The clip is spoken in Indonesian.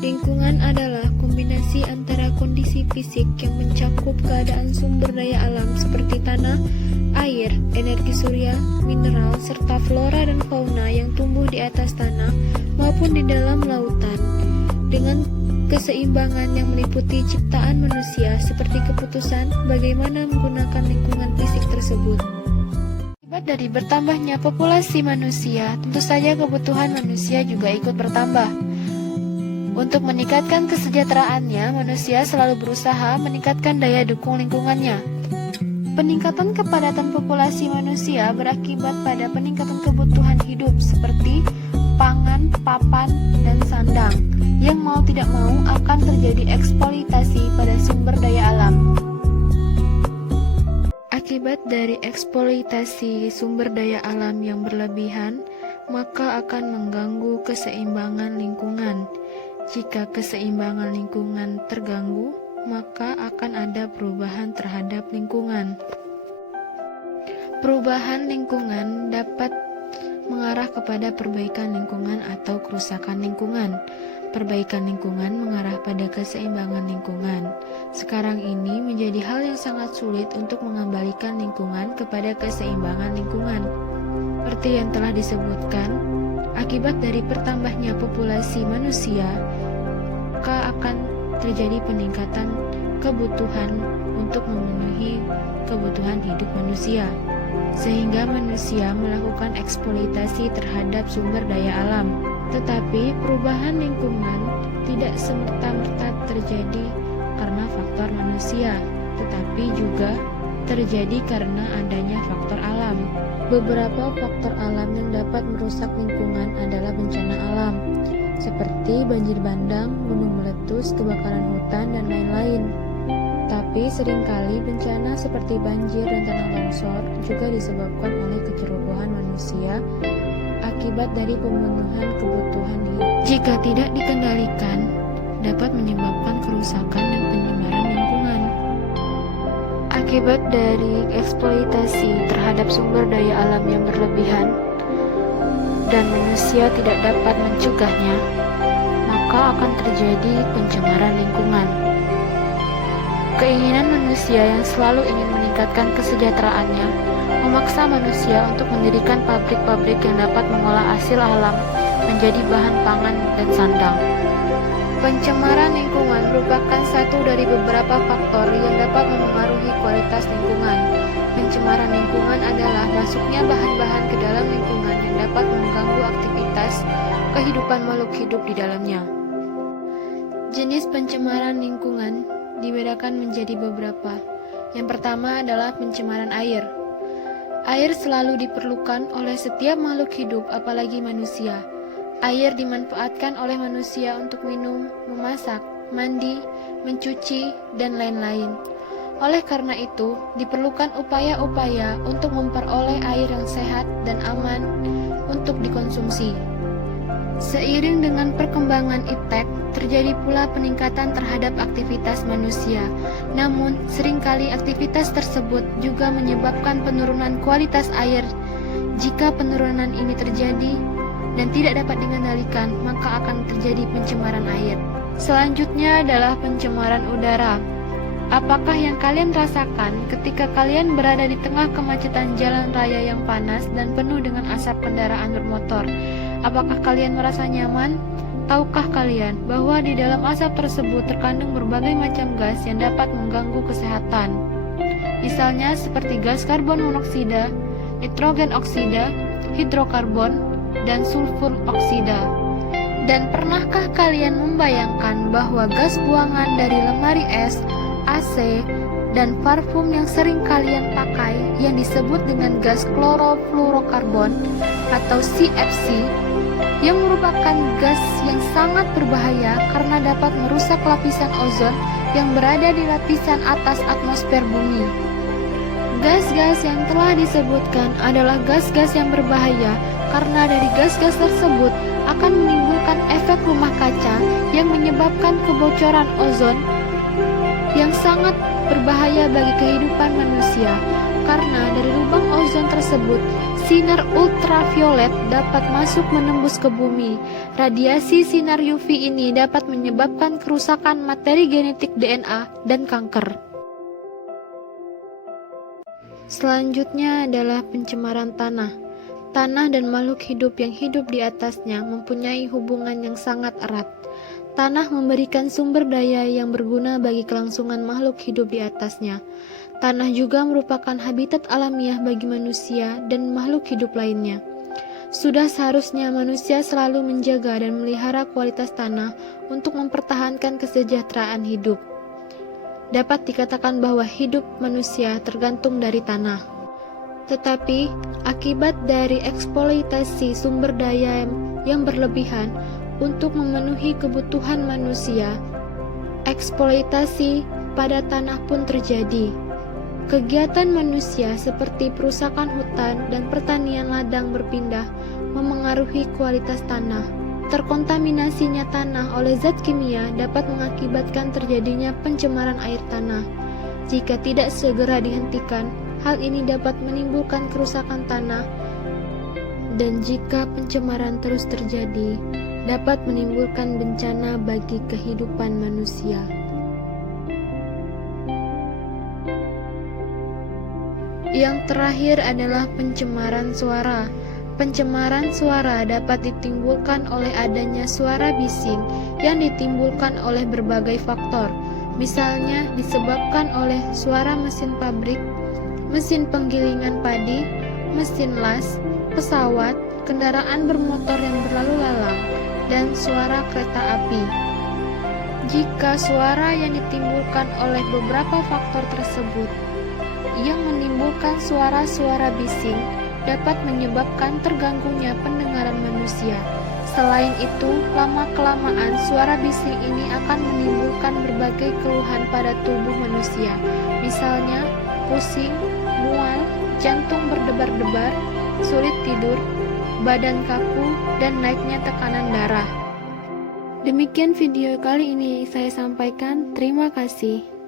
Lingkungan adalah kombinasi antara kondisi fisik yang mencakup keadaan sumber daya alam seperti tanah, air, energi surya, mineral, serta flora dan fauna yang tumbuh di atas tanah maupun di dalam lautan. Dengan keseimbangan yang meliputi ciptaan manusia seperti keputusan bagaimana menggunakan lingkungan fisik tersebut. Akibat dari bertambahnya populasi manusia, tentu saja kebutuhan manusia juga ikut bertambah. Untuk meningkatkan kesejahteraannya, manusia selalu berusaha meningkatkan daya dukung lingkungannya. Peningkatan kepadatan populasi manusia berakibat pada peningkatan kebutuhan hidup seperti pangan, papan, dan sandang, yang mau tidak mau akan terjadi eksploitasi pada sumber daya alam. Akibat dari eksploitasi sumber daya alam yang berlebihan, maka akan mengganggu keseimbangan lingkungan. Jika keseimbangan lingkungan terganggu, maka akan ada perubahan terhadap lingkungan. Perubahan lingkungan dapat mengarah kepada perbaikan lingkungan atau kerusakan lingkungan. Perbaikan lingkungan mengarah pada keseimbangan lingkungan. Sekarang ini menjadi hal yang sangat sulit untuk mengembalikan lingkungan kepada keseimbangan lingkungan. Seperti yang telah disebutkan, akibat dari bertambahnya populasi manusia, maka akan terjadi peningkatan kebutuhan untuk memenuhi kebutuhan hidup manusia, sehingga manusia melakukan eksploitasi terhadap sumber daya alam. Tetapi perubahan lingkungan tidak semerta-merta terjadi karena faktor manusia, tetapi juga terjadi karena adanya faktor alam. Beberapa faktor alam yang dapat merusak lingkungan adalah bencana alam, seperti banjir bandang, gunung meletus, kebakaran hutan, dan lain-lain. Tapi seringkali bencana seperti banjir dan tanah longsor juga disebabkan oleh kecerobohan manusia akibat dari pemenuhan kebutuhan hidup. Jika tidak dikendalikan, dapat menyebabkan kerusakan dan pencemaran lingkungan. Akibat dari eksploitasi terhadap sumber daya alam yang berlebihan dan manusia tidak dapat mencegahnya, maka akan terjadi pencemaran lingkungan. Keinginan manusia yang selalu ingin meningkatkan kesejahteraannya memaksa manusia untuk mendirikan pabrik-pabrik yang dapat mengolah hasil alam menjadi bahan pangan dan sandang. Pencemaran lingkungan merupakan satu dari beberapa faktor yang dapat memengaruhi kualitas lingkungan. Pencemaran lingkungan adalah masuknya bahan-bahan ke dalam lingkungan yang dapat mengganggu aktivitas kehidupan makhluk hidup di dalamnya. Jenis pencemaran lingkungan dibedakan menjadi beberapa. Yang pertama adalah pencemaran air. Air selalu diperlukan oleh setiap makhluk hidup, apalagi manusia. Air dimanfaatkan oleh manusia untuk minum, memasak, mandi, mencuci, dan lain-lain. Oleh karena itu, diperlukan upaya-upaya untuk memperoleh air yang sehat dan aman untuk dikonsumsi. Seiring dengan perkembangan iptek, terjadi pula peningkatan terhadap aktivitas manusia. Namun, seringkali aktivitas tersebut juga menyebabkan penurunan kualitas air. Jika penurunan ini terjadi dan tidak dapat dikendalikan, maka akan terjadi pencemaran air. Selanjutnya adalah pencemaran udara. Apakah yang kalian rasakan ketika kalian berada di tengah kemacetan jalan raya yang panas dan penuh dengan asap kendaraan bermotor? Apakah kalian merasa nyaman? Tahukah kalian bahwa di dalam asap tersebut terkandung berbagai macam gas yang dapat mengganggu kesehatan? Misalnya seperti gas karbon monoksida, nitrogen oksida, hidrokarbon, dan sulfur oksida. Dan pernahkah kalian membayangkan bahwa gas buangan dari lemari es, AC, dan parfum yang sering kalian pakai yang disebut dengan gas klorofluorokarbon atau CFC, yang merupakan gas yang sangat berbahaya karena dapat merusak lapisan ozon yang berada di lapisan atas atmosfer bumi. Gas-gas yang telah disebutkan adalah gas-gas yang berbahaya karena dari gas-gas tersebut akan menimbulkan efek rumah kaca yang menyebabkan kebocoran ozon yang sangat berbahaya bagi kehidupan manusia. Karena dari lubang ozon tersebut Sinar ultraviolet dapat masuk menembus ke bumi. Radiasi sinar UV ini dapat menyebabkan kerusakan materi genetik DNA dan kanker. Selanjutnya adalah pencemaran tanah. Tanah dan makhluk hidup yang hidup di atasnya mempunyai hubungan yang sangat erat. Tanah memberikan sumber daya yang berguna bagi kelangsungan makhluk hidup di atasnya. Tanah juga merupakan habitat alamiah bagi manusia dan makhluk hidup lainnya. Sudah seharusnya manusia selalu menjaga dan memelihara kualitas tanah untuk mempertahankan kesejahteraan hidup. Dapat dikatakan bahwa hidup manusia tergantung dari tanah. Tetapi, akibat dari eksploitasi sumber daya yang berlebihan untuk memenuhi kebutuhan manusia, eksploitasi pada tanah pun terjadi. Kegiatan manusia seperti perusakan hutan dan pertanian ladang berpindah memengaruhi kualitas tanah. Terkontaminasinya tanah oleh zat kimia dapat mengakibatkan terjadinya pencemaran air tanah. Jika tidak segera dihentikan, hal ini dapat menimbulkan kerusakan tanah, dan jika pencemaran terus terjadi, dapat menimbulkan bencana bagi kehidupan manusia. Yang terakhir adalah pencemaran suara. Pencemaran suara dapat ditimbulkan oleh adanya suara bising yang ditimbulkan oleh berbagai faktor. Misalnya disebabkan oleh suara mesin pabrik, mesin penggilingan padi, mesin las, pesawat, kendaraan bermotor yang berlalu lalang, dan suara kereta api. Jika suara yang ditimbulkan oleh beberapa faktor tersebut yang menimbulkan suara-suara bising dapat menyebabkan terganggunya pendengaran manusia. Selain itu, lama-kelamaan suara bising ini akan menimbulkan berbagai keluhan pada tubuh manusia, misalnya pusing, mual, jantung berdebar-debar, sulit tidur, badan kaku, dan naiknya tekanan darah. Demikian video kali ini saya sampaikan. Terima kasih.